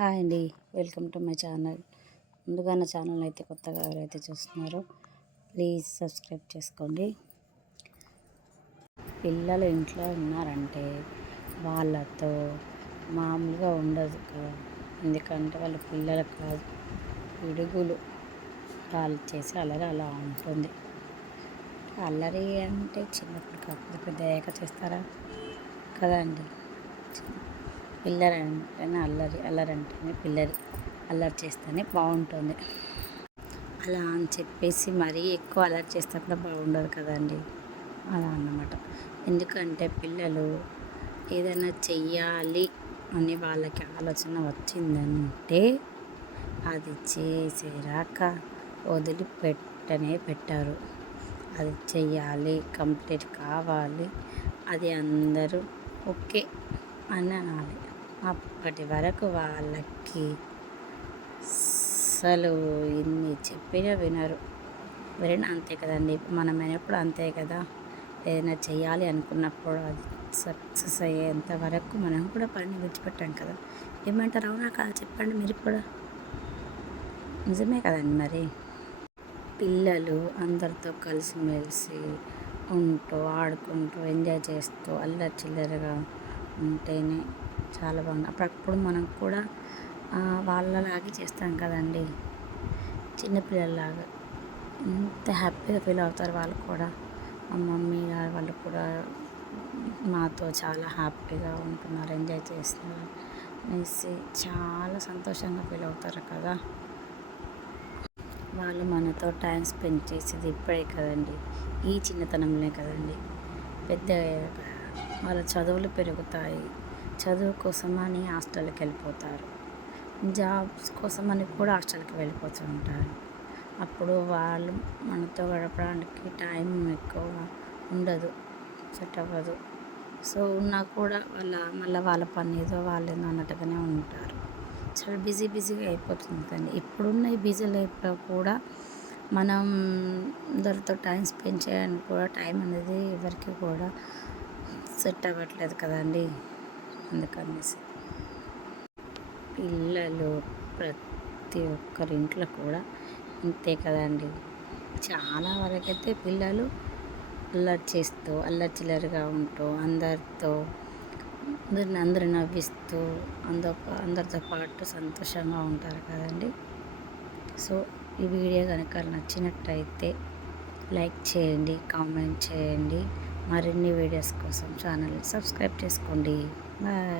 Hi అండి, welcome to my channel. ముందుగా నా ఛానల్ అయితే కొత్తగా ఎవరైతే చూస్తున్నారో ప్లీజ్ సబ్స్క్రైబ్ చేసుకోండి. పిల్లలు ఇంట్లో ఉన్నారంటే వాళ్ళతో మామూలుగా ఉండదు కదా. ఎందుకంటే వాళ్ళు పిల్లలు కాదు, పిడుగులు. వాళ్ళు చేసే అల్లరి అలా ఉంటుంది. అల్లరి అంటే చిన్నప్పుడు కాకపోతే పెద్ద అయ్యాక చేస్తారా కదండి. పిల్లలంటేనే అల్లరి అంటేనే అల్లరి చేస్తేనే బాగుంటుంది. అలా అని చెప్పేసి మరీ ఎక్కువ అల్లరి చేస్తే కూడా బాగుండదు కదండి. అలా అన్నమాట. ఎందుకంటే పిల్లలు ఏదైనా చెయ్యాలి అని వాళ్ళకి ఆలోచన వచ్చిందంటే అది చేసేరాక వదిలిపెట్టనే పెట్టారు. అది చెయ్యాలి, కంప్లీట్ కావాలి, అది అందరూ ఓకే అని అనాలి. అప్పటి వరకు వాళ్ళకి అసలు ఎన్ని చెప్పినా వినరు. అంతే కదండి, మనమైనప్పుడు అంతే కదా. ఏదైనా చెయ్యాలి అనుకున్నప్పుడు అది సక్సెస్ అయ్యేంత వరకు మనం కూడా పని విడిచిపెట్టాం కదా. ఏమంటారు, అవునా కాదు చెప్పండి మీరు కూడా. నిజమే కదండి. మరి పిల్లలు అందరితో కలిసిమెలిసి ఉంటూ ఆడుకుంటూ ఎంజాయ్ చేస్తూ అల్లరి చిల్లరగా ఉంటేనే చాలా బాగుంది. అప్పుడప్పుడు మనం కూడా వాళ్ళలాగే చేస్తాం కదండి, చిన్నపిల్లలాగా. ఎంత హ్యాపీగా ఫీల్ అవుతారు వాళ్ళు కూడా. మా మమ్మీ వాళ్ళు కూడా మాతో చాలా హ్యాపీగా ఉంటున్నారు, ఎంజాయ్ చేస్తున్నారు అనేసి చాలా సంతోషంగా ఫీల్ అవుతారు కదా. వాళ్ళు మనతో టైం స్పెండ్ చేసేది ఇప్పుడే కదండి, ఈ చిన్నతనంలో కదండి. పెద్ద వాళ్ళ చదువులు పెరుగుతాయి, చదువు కోసమని హాస్టల్కి వెళ్ళిపోతారు, జాబ్స్ కోసమని కూడా హాస్టల్కి వెళ్ళిపోతూ ఉంటారు. అప్పుడు వాళ్ళు మనతో గడపడానికి టైం ఎక్కువ ఉండదు, సెట్ అవ్వదు. సో ఉన్నా కూడా మళ్ళీ వాళ్ళ పని ఏదో వాళ్ళు ఏదో అన్నట్టుగానే ఉంటారు. చాలా బిజీగా అయిపోతుంది. కానీ ఇప్పుడున్న ఈ బిజీ లైఫ్లో కూడా మనం అందరితో టైం స్పెండ్ చేయడానికి కూడా టైం అనేది ఎవరికి కూడా సెట్ అవ్వట్లేదు కదండి. అందుకనేసి పిల్లలు ప్రతి ఒక్కరింట్లో కూడా ఇంతే కదండి. చాలా వరకైతే పిల్లలు అల్లరి చేస్తూ అల్లరి చిల్లరగా ఉంటూ అందరితో అందరూ నవ్విస్తూ అందరితో పాటు సంతోషంగా ఉంటారు కదండి. సో ఈ వీడియో కనుక నచ్చినట్టయితే లైక్ చేయండి, కామెంట్ చేయండి. మరిన్ని వీడియోస్ కోసం ఛానల్ సబ్స్క్రైబ్ చేసుకోండి. బాయ్.